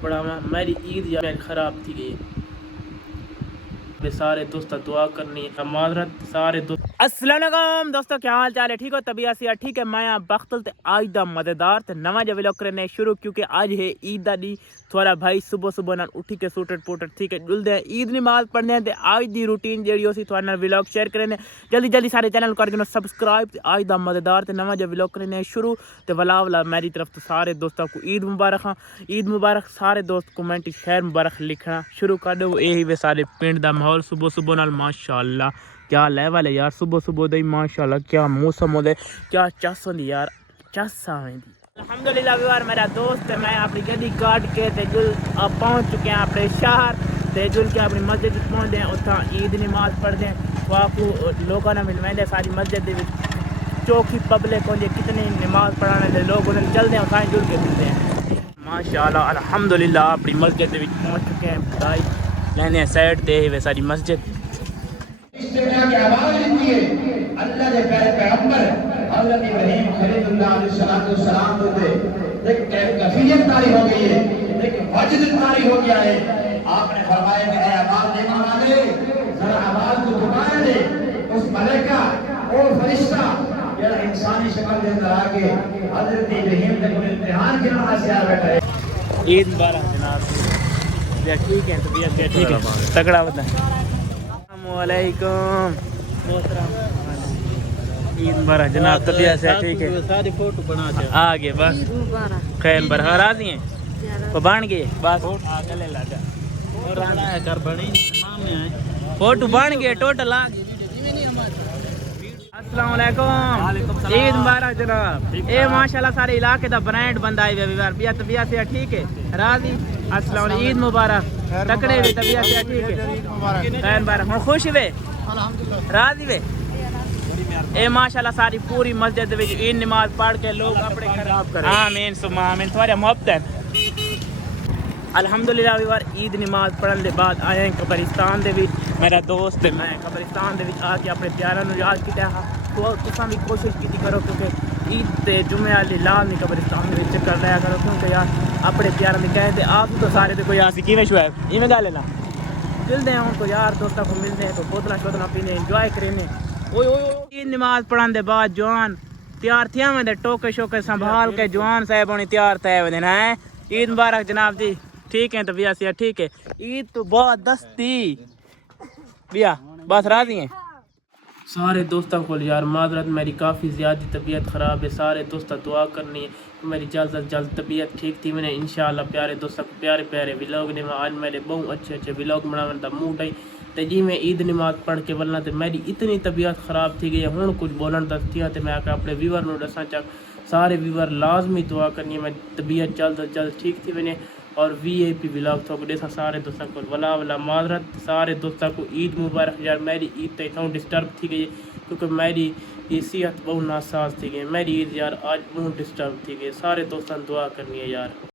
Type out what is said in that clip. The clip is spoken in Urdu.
بڑا میری عید یار خراب تھی گئی سارے دوست دعا کرنی معذرت سارے دوست السلام علیکم دوستو، کیا حال چال ہے؟ ٹھیک ہو؟ طبیعت سے ٹھیک ہے؟ میں بختل تے آج دا مزیدار تے نواں جا ویلوگ کرنے شروع، کیونکہ آج ہے عید دا دی تھوڑا بھائی صبح صبح نال اٹھی کے سوٹٹ پوٹٹ ٹھیک ہے جلدے عید نماز پڑھنے تے آج دی روٹین جیڑی اسی تھوڑے نال ویلوگ شیئر کرنے جلدی جلدی سارے چینل کر کے سبسکرائب تے آج دا مزیدار تے نواں جا ویلوگ کرنے شروع تے ولا میری طرف تو سارے دوستوں کو عید مبارک ہاں، عید مبارک سارے دوست کمنٹ خیر مبارک لکھنا شروع کر دو۔ یہی وے سارے پنڈ دا ماحول صبح صبح نال ماشاءاللہ کیا لیول ہے یار، صبح صبح دے ماشاءاللہ کیا موسم ہو دے، کیا چس ہوندی یار، چس آوندی الحمدللہ یار۔ میرا دوست ہے، میں اپنی گڈی کاٹ کے تے جل پہنچ چکے ہیں اپنے شہر تے جل کے اپنی مسجد پہنچ دیں، اتھاں عید نماز پڑھ دیں، واپو لوگوں نے ملویں ساری مسجد دے وچ چوکھی پبلک ہوندی کتنی نماز پڑھانے دے لوگ انہیں چل دیں اتھاں جل کے ملتے ہیں ماشاءاللہ الحمدللہ۔ اپنی مسجد دے وچ پہنچ چکے ہیں، بدائی لینے ہیں سائڈ تے وے ساری مسجد اجتماع کی آواز دیتی ہے اللہ کے پہلے پیغمبر حضرت ابراہیم خلیل اللہ علیہ السلام ہوتے ایک کیفیت تاری ہو گئی ہے، ایک وجد تاری ہو گیا ہے۔ آپ نے فرمایا کہ اے آواز دے مانے ذرا آواز کو دوبارہ دے، اس ملائکہ اور فرشتہ یہ انسانی شکل کے اندر آ کے حضرت ابراہیم نے کوئی امتحان کے نام سے آ بیٹھا ہے۔ عید مبارک جناب، یا ٹھیک ہے طبیعت کیا ٹھیک ہے تکڑا بتا۔ السلام علیکم، عید مبارک جناب، طبیعت سے ٹھیک ہے؟ ساری فوٹو بنا دے آگے بس خیر برہا راضی ہیں تو بن گئے بس گلے لگا کر بنی فوٹو بن گئے ٹوٹل آ گئے۔ السلام علیکم، عید مبارک جناب۔ اے ماشاءاللہ سارے علاقے دا برانڈ بندہ ہے ویوار طبیعت سے ٹھیک ہے راضی؟ السلام علیکم، عید مبارک تکڑے بھی طبیعت سے ٹھیک ہے خیر مبارک، ہن خوش ہوئے راضی وے؟ اے ماشاءاللہ ساری پوری مسجد وچ عید نماز پڑھ کے لوگ اپنے گھر آمین ثم آمین تھوڑا محبت ہے الحمدللہ ویوار۔ عید نماز پڑھن دے بعد آئے ہیں قبرستان دے وچ، میرا دوست میں قبرستان دے وچ آ کے اپنے پیاراں نوں یاد کیتا ہے۔ تو تساں بھی کوشش کیتی کرو کیونکہ عید تے جمعے والی لازمی قبرستان دے وچ چکر لیا کرو، کیونکہ یار اپنے پیاراں دی کہے تے آپ تو سارے تے کوئی آسی کیویں شعیب ایویں گل ہے نا، ملدے ہیں ہن کو یار دوستاں کو ملدے ہیں تو بوتلاں شوتلاں پینے انجوائے کرنے۔ عید نماز پڑھن دے بعد جوان تیار تھیا میں دے ٹوکے شوکے سنبھال کے جوان صاحب ہونی تیار تھے ودے نا۔ عید مبارک جناب جی، ٹھیک ہے طبیعت سے ٹھیک ہے؟ عید تو بہت دستی بیا بس راضی ہیں سارے دوستوں کو یار معذرت میری کافی زیادہ طبیعت خراب ہے، سارے دوست دعا کرنی ہے میری جلد از جلد طبیعت ٹھیک تھی میں نے انشاءاللہ۔ پیارے دوستوں کو پیارے پیارے ولاگ نے آج میرے بہت اچھے اچھے ولاگ بنانے دا موڈ ہے تے جی میں عید نماز پڑھ کے ولنا تے میری اتنی طبیعت خراب تھی گئی ہوں کچھ بولن دستی تے میں اپنے ویور نو دساں چک سارے ویور لازمی دعا کرنی ہے میں طبیعت جلد از جلد ٹھیک تھی میں نے اور وی آئی پی ولاگ تو دیکھا سارے دوستوں کو ولا معذرت سارے دوستوں کو عید مبارک یار۔ میری عید تے اتنا ڈسٹرب تھی گئی کیونکہ میری یہ صحت بہت ناساز تھی گئی، میری عید یار آج بہت ڈسٹرب تھی گئی، سارے دوستوں دعا کرنی ہے یار۔